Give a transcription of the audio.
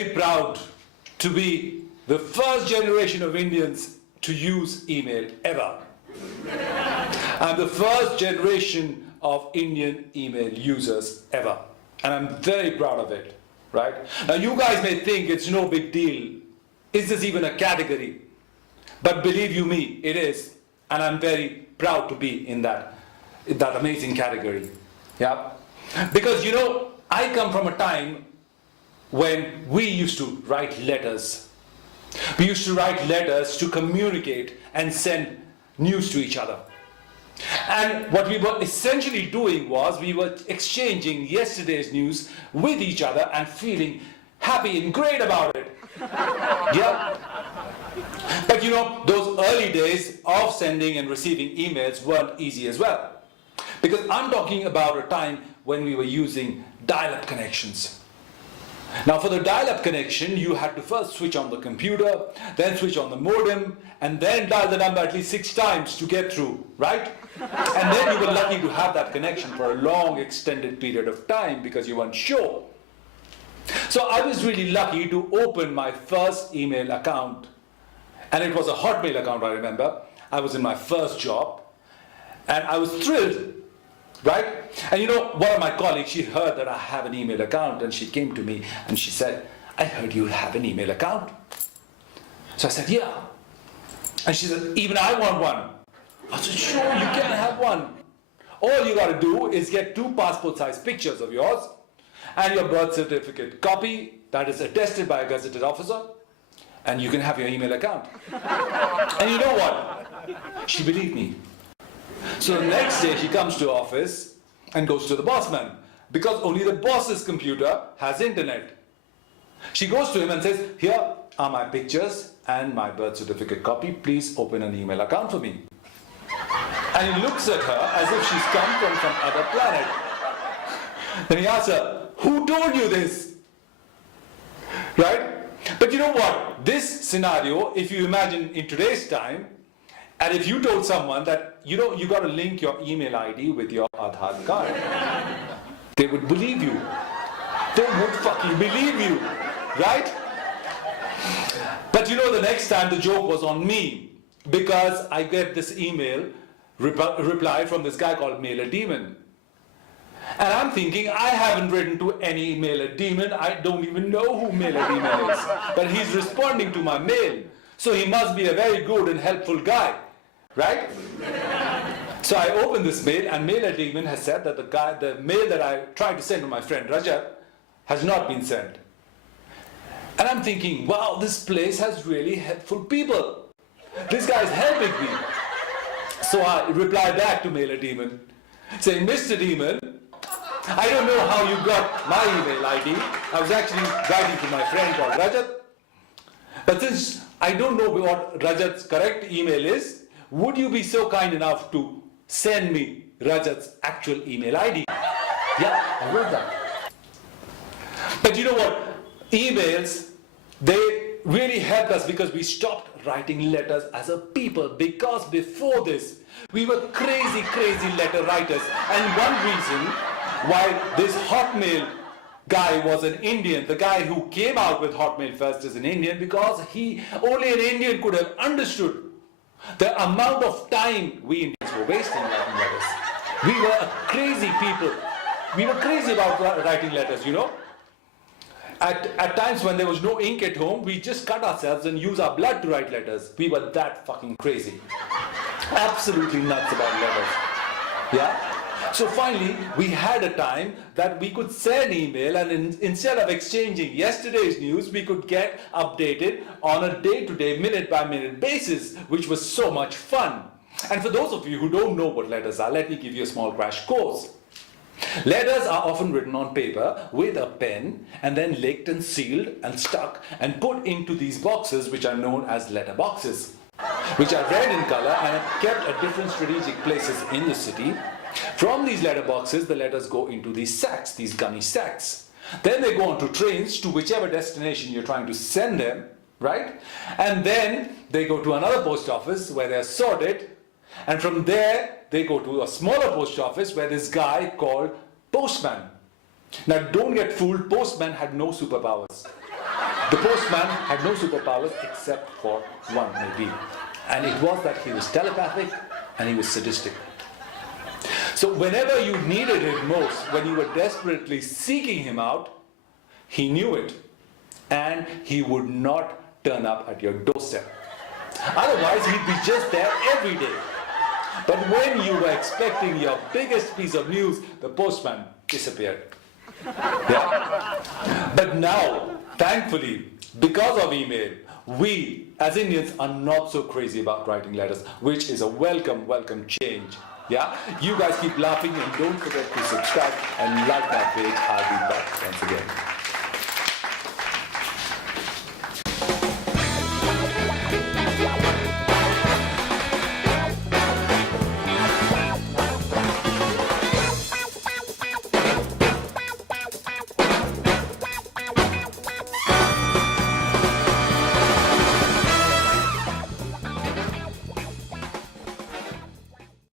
very proud to be the first generation of Indians to use email ever. I'm the first generation of Indian email users ever. And I'm very proud of it, right? Now you guys may think it's no big deal. Is this even a category? But believe you me, it is. And I'm very proud to be in that amazing category. Yeah? Because you know, I come from a time when we used to write letters. We used to write letters to communicate and send news to each other. And what we were essentially doing was we were exchanging yesterday's news with each other and feeling happy and great about it. Yeah. But you know, those early days of sending and receiving emails weren't easy as well. Because I'm talking about a time when we were using dial-up connections. Now for the dial-up connection, you had to first switch on the computer, then switch on the modem, and then dial the number at least 6 times to get through, right? And then you were lucky to have that connection for a long extended period of time because you weren't sure. So I was really lucky to open my first email account. And it was a Hotmail account, I remember. I was in my first job. And I was thrilled, right? And you know, one of my colleagues, she heard that I have an email account, and she came to me and she said, I heard you have an email account. So I said, yeah. And she said, even I want one. I said, sure, you can have one. All you got to do is get 2 passport-sized pictures of yours and your birth certificate copy that is attested by a gazetted officer, and you can have your email account. And you know what? She believed me. So the next day she comes to office and goes to the boss man because only the boss's computer has internet. She goes to him and says, here are my pictures and my birth certificate copy. Please open an email account for me. And he looks at her as if she's come from some other planet. Then he asks her, who told you this? Right? But you know what? This scenario, if you imagine in today's time, and if you told someone that, you know, you got to link your email ID with your Aadhaar card, they would believe you. They would fucking believe you. Right? But you know, the next time the joke was on me, because I get this email reply from this guy called Mailer Demon. And I'm thinking, I haven't written to any Mailer Demon. I don't even know who Mailer Demon is. But he's responding to my mail. So he must be a very good and helpful guy. Right? So I open this mail, and Mailer Demon has said that the mail that I tried to send to my friend Rajat has not been sent. And I'm thinking, wow, this place has really helpful people. This guy is helping me. So I reply back to Mailer Demon, saying, Mr. Demon, I don't know how you got my email ID. I was actually writing to my friend called Rajat. But since I don't know what Rajat's correct email is, would you be so kind enough to send me Rajat's actual email ID? Yeah, I wrote that. But you know what? Emails, they really helped us because we stopped writing letters as a people. Because before this, we were crazy letter writers. And one reason why this Hotmail guy was an Indian, the guy who came out with Hotmail first is an Indian, because only an Indian could have understood the amount of time we Indians were wasting writing letters. We were a crazy people. We were crazy about writing letters, you know. At times when there was no ink at home, we just cut ourselves and use our blood to write letters. We were that fucking crazy. Absolutely nuts about letters. Yeah? So finally, we had a time that we could send email, and instead of exchanging yesterday's news, we could get updated on a day-to-day, minute-by-minute basis, which was so much fun. And for those of you who don't know what letters are, let me give you a small crash course. Letters are often written on paper with a pen and then licked and sealed and stuck and put into these boxes, which are known as letter boxes, which are red in color and are kept at different strategic places in the city. From these letter boxes, the letters go into these sacks, these gunny sacks. Then they go onto trains to whichever destination you're trying to send them, right? And then they go to another post office where they're sorted. And from there, they go to a smaller post office where this guy called postman. Now don't get fooled, postman had no superpowers. The postman had no superpowers except for one, maybe. And it was that he was telepathic and he was sadistic. So whenever you needed him most, when you were desperately seeking him out, he knew it. And he would not turn up at your doorstep. Otherwise, he'd be just there every day. But when you were expecting your biggest piece of news, the postman disappeared. Yeah. But now, thankfully, because of email, we as Indians are not so crazy about writing letters, which is a welcome change. Yeah? You guys keep laughing and don't forget to subscribe and like my page. I'll be back once again.